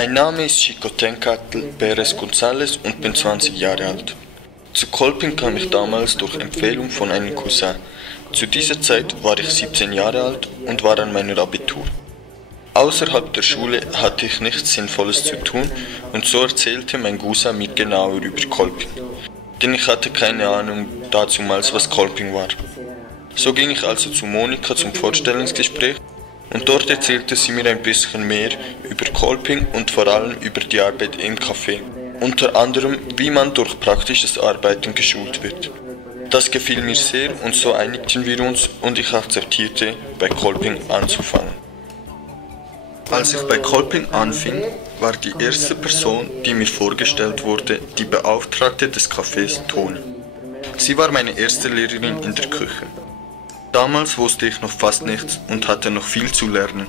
Mein Name ist Xicotencatl Perez González und bin 20 Jahre alt. Zu Kolping kam ich damals durch Empfehlung von einem Cousin. Zu dieser Zeit war ich 17 Jahre alt und war an meiner Abitur. Außerhalb der Schule hatte ich nichts Sinnvolles zu tun und so erzählte mein Cousin mir genauer über Kolping. Denn ich hatte keine Ahnung dazumals, was Kolping war. So ging ich also zu Monika zum Vorstellungsgespräch und dort erzählte sie mir ein bisschen mehr über Kolping und vor allem über die Arbeit im Café. Unter anderem, wie man durch praktisches Arbeiten geschult wird. Das gefiel mir sehr und so einigten wir uns und ich akzeptierte, bei Kolping anzufangen. Als ich bei Kolping anfing, war die erste Person, die mir vorgestellt wurde, die Beauftragte des Cafés Toni. Sie war meine erste Lehrerin in der Küche. Damals wusste ich noch fast nichts und hatte noch viel zu lernen.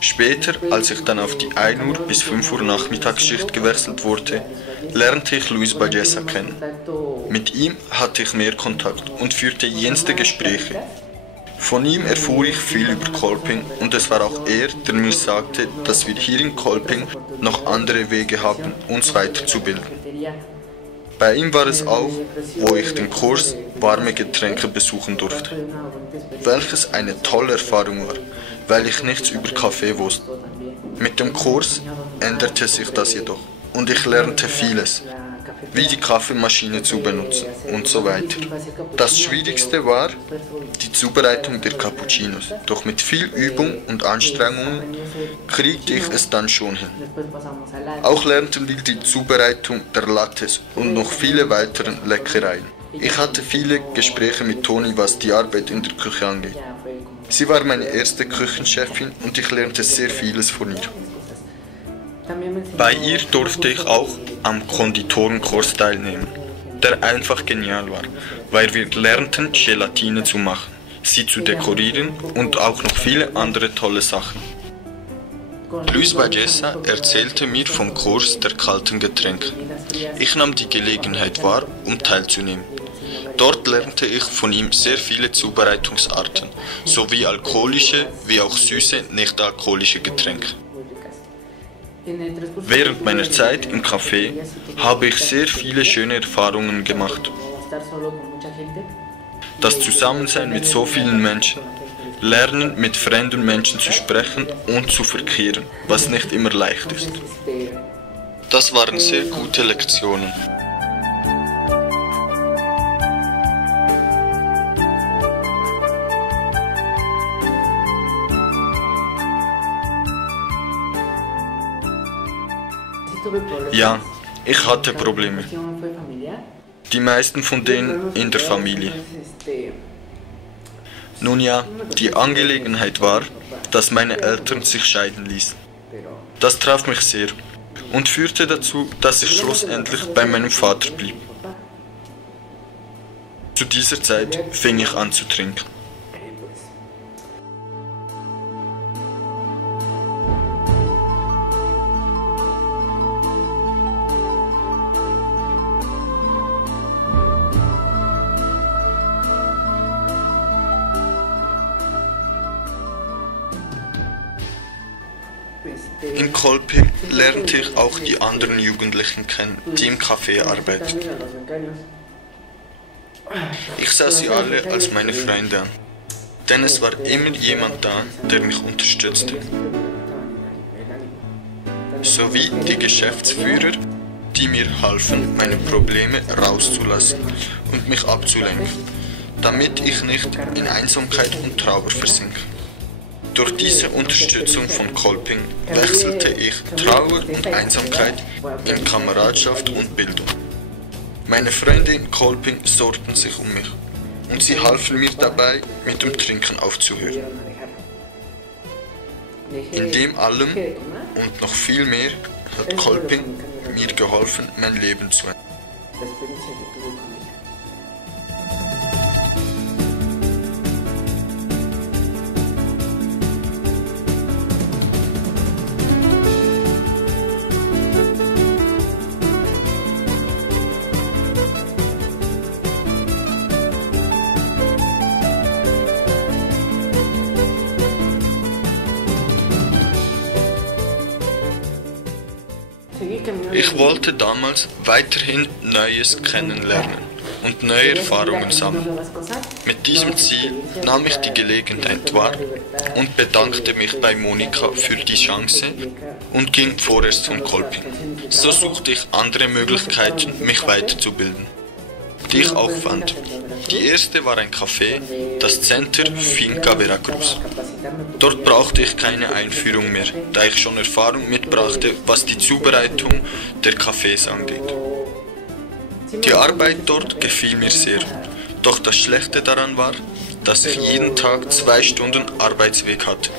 Später, als ich dann auf die 1 Uhr bis 5 Uhr Nachmittagsschicht gewechselt wurde, lernte ich Luis Ballesa kennen. Mit ihm hatte ich mehr Kontakt und führte jenste Gespräche. Von ihm erfuhr ich viel über Kolping und es war auch er, der mir sagte, dass wir hier in Kolping noch andere Wege haben, uns weiterzubilden. Bei ihm war es auch, wo ich den Kurs warme Getränke besuchen durfte, welches eine tolle Erfahrung war, weil ich nichts über Kaffee wusste. Mit dem Kurs änderte sich das jedoch und ich lernte vieles, wie die Kaffeemaschine zu benutzen und so weiter. Das Schwierigste war die Zubereitung der Cappuccinos, doch mit viel Übung und Anstrengungen kriegte ich es dann schon hin. Auch lernten wir die Zubereitung der Lattes und noch viele weitere Leckereien. Ich hatte viele Gespräche mit Toni, was die Arbeit in der Küche angeht. Sie war meine erste Küchenchefin und ich lernte sehr vieles von ihr. Bei ihr durfte ich auch am Konditorenkurs teilnehmen, der einfach genial war, weil wir lernten, Gelatine zu machen, sie zu dekorieren und auch noch viele andere tolle Sachen. Luis Ballesa erzählte mir vom Kurs der kalten Getränke. Ich nahm die Gelegenheit wahr, um teilzunehmen. Dort lernte ich von ihm sehr viele Zubereitungsarten, sowie alkoholische wie auch süße, nicht alkoholische Getränke. Während meiner Zeit im Café habe ich sehr viele schöne Erfahrungen gemacht. Das Zusammensein mit so vielen Menschen, lernen mit fremden Menschen zu sprechen und zu verkehren, was nicht immer leicht ist. Das waren sehr gute Lektionen. Ja, ich hatte Probleme. Die meisten von denen in der Familie. Nun ja, die Angelegenheit war, dass meine Eltern sich scheiden ließen. Das traf mich sehr und führte dazu, dass ich schlussendlich bei meinem Vater blieb. Zu dieser Zeit fing ich an zu trinken. In Kolping lernte ich auch die anderen Jugendlichen kennen, die im Café arbeiten. Ich sah sie alle als meine Freunde an, denn es war immer jemand da, der mich unterstützte. Sowie die Geschäftsführer, die mir halfen, meine Probleme rauszulassen und mich abzulenken, damit ich nicht in Einsamkeit und Trauer versinke. Durch diese Unterstützung von Kolping wechselte ich Trauer und Einsamkeit in Kameradschaft und Bildung. Meine Freunde in Kolping sorgten sich um mich und sie halfen mir dabei, mit dem Trinken aufzuhören. In dem allem und noch viel mehr hat Kolping mir geholfen, mein Leben zu ändern. Ich wollte damals weiterhin Neues kennenlernen und neue Erfahrungen sammeln. Mit diesem Ziel nahm ich die Gelegenheit wahr und bedankte mich bei Monika für die Chance und ging vorerst zum Kolping. So suchte ich andere Möglichkeiten, mich weiterzubilden, die ich auch fand. Die erste war ein Café, das Center Finca Veracruz. Dort brauchte ich keine Einführung mehr, da ich schon Erfahrung mitbrachte, was die Zubereitung der Kaffees angeht. Die Arbeit dort gefiel mir sehr, doch das Schlechte daran war, dass ich jeden Tag 2 Stunden Arbeitsweg hatte.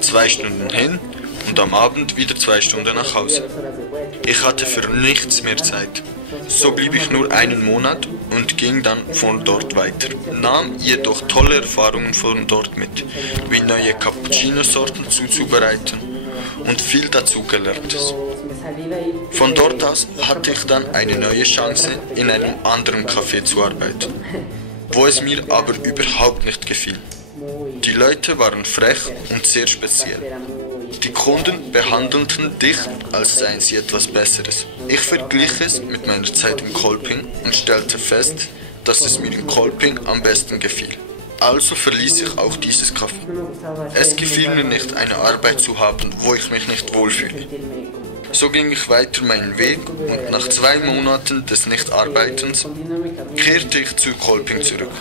2 Stunden hin und am Abend wieder 2 Stunden nach Hause. Ich hatte für nichts mehr Zeit. So blieb ich nur einen Monat und ging dann von dort weiter, nahm jedoch tolle Erfahrungen von dort mit, wie neue Cappuccino-Sorten zuzubereiten und viel dazugelehrtes. Von dort aus hatte ich dann eine neue Chance, in einem anderen Café zu arbeiten, wo es mir aber überhaupt nicht gefiel. Die Leute waren frech und sehr speziell. Die Kunden behandelten dich, als seien sie etwas Besseres. Ich verglich es mit meiner Zeit im Kolping und stellte fest, dass es mir im Kolping am besten gefiel. Also verließ ich auch dieses Café. Es gefiel mir nicht, eine Arbeit zu haben, wo ich mich nicht wohlfühle. So ging ich weiter meinen Weg und nach 2 Monaten des Nichtarbeitens kehrte ich zu Kolping zurück.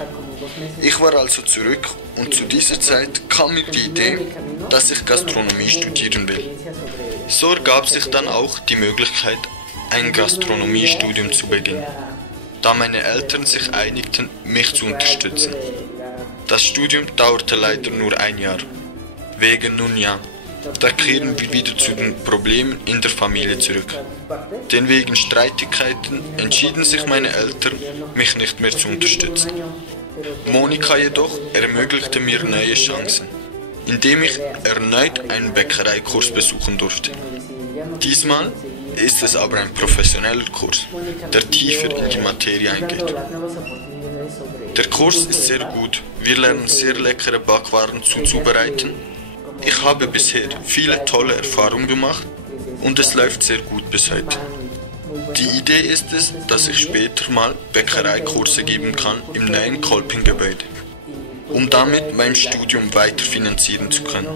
Ich war also zurück und zu dieser Zeit kam mir die Idee, dass ich Gastronomie studieren will. So ergab sich dann auch die Möglichkeit, ein Gastronomiestudium zu beginnen, da meine Eltern sich einigten, mich zu unterstützen. Das Studium dauerte leider nur 1 Jahr. Wegen nun ja. Da kehren wir wieder zu den Problemen in der Familie zurück. Denn wegen Streitigkeiten entschieden sich meine Eltern, mich nicht mehr zu unterstützen. Monika jedoch ermöglichte mir neue Chancen, indem ich erneut einen Bäckereikurs besuchen durfte. Diesmal ist es aber ein professioneller Kurs, der tiefer in die Materie eingeht. Der Kurs ist sehr gut, wir lernen sehr leckere Backwaren zuzubereiten. Ich habe bisher viele tolle Erfahrungen gemacht und es läuft sehr gut bis heute. Die Idee ist es, dass ich später mal Bäckereikurse geben kann im neuen Kolping-Gebäude, um damit mein Studium weiter finanzieren zu können.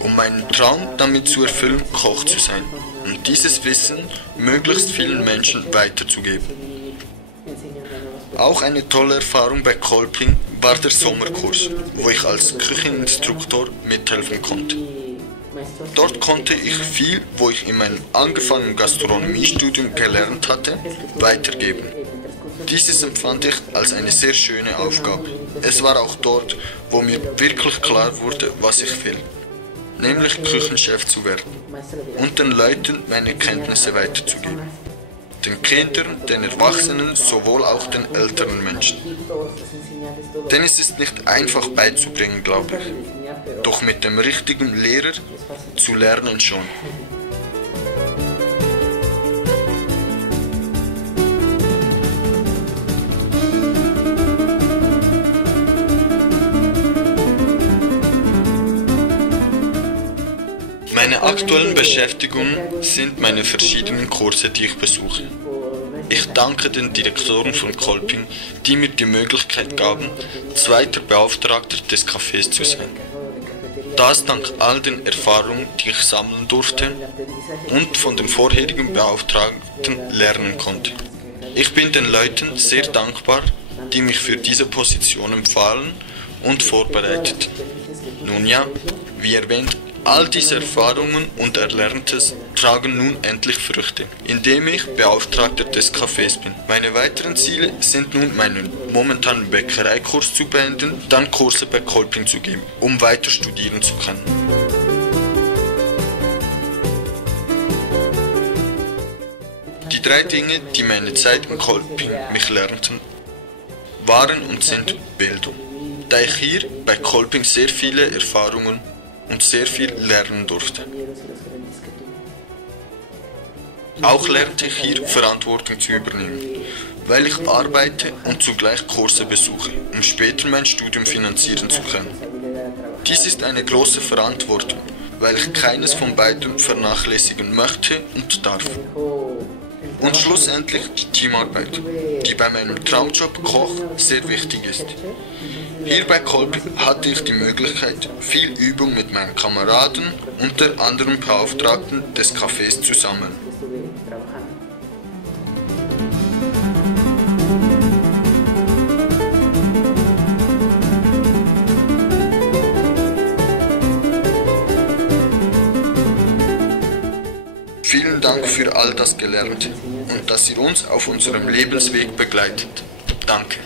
Um meinen Traum damit zu erfüllen, Koch zu sein und dieses Wissen möglichst vielen Menschen weiterzugeben. Auch eine tolle Erfahrung bei Kolping war der Sommerkurs, wo ich als Kücheninstruktor mithelfen konnte. Dort konnte ich viel, wo ich in meinem angefangenen Gastronomiestudium gelernt hatte, weitergeben. Dieses empfand ich als eine sehr schöne Aufgabe. Es war auch dort, wo mir wirklich klar wurde, was ich will, nämlich Küchenchef zu werden und den Leuten meine Kenntnisse weiterzugeben. Den Kindern, den Erwachsenen, sowohl auch den älteren Menschen. Denn es ist nicht einfach beizubringen, glaube ich. Doch mit dem richtigen Lehrer zu lernen schon. Meine aktuellen Beschäftigungen sind meine verschiedenen Kurse, die ich besuche. Ich danke den Direktoren von Kolping, die mir die Möglichkeit gaben, zweiter Beauftragter des Cafés zu sein. Das dank all den Erfahrungen, die ich sammeln durfte und von den vorherigen Beauftragten lernen konnte. Ich bin den Leuten sehr dankbar, die mich für diese Position empfahlen und vorbereitet. Nun ja, wie erwähnt, all diese Erfahrungen und Erlerntes tragen nun endlich Früchte, indem ich Beauftragter des Cafés bin. Meine weiteren Ziele sind nun, meinen momentanen Bäckereikurs zu beenden, dann Kurse bei Kolping zu geben, um weiter studieren zu können. Die 3 Dinge, die meine Zeit im Kolping mich lernten, waren und sind Bildung. Da ich hier bei Kolping sehr viele Erfahrungen und sehr viel lernen durfte. Auch lernte ich hier Verantwortung zu übernehmen, weil ich arbeite und zugleich Kurse besuche, um später mein Studium finanzieren zu können. Dies ist eine große Verantwortung, weil ich keines von beiden vernachlässigen möchte und darf. Und schlussendlich die Teamarbeit, die bei meinem Traumjob Koch sehr wichtig ist. Hier bei Kolping hatte ich die Möglichkeit, viel Übung mit meinen Kameraden, unter anderem Beauftragten des Cafés zu sammeln. Vielen Dank für all das Gelernte und dass ihr uns auf unserem Lebensweg begleitet. Danke.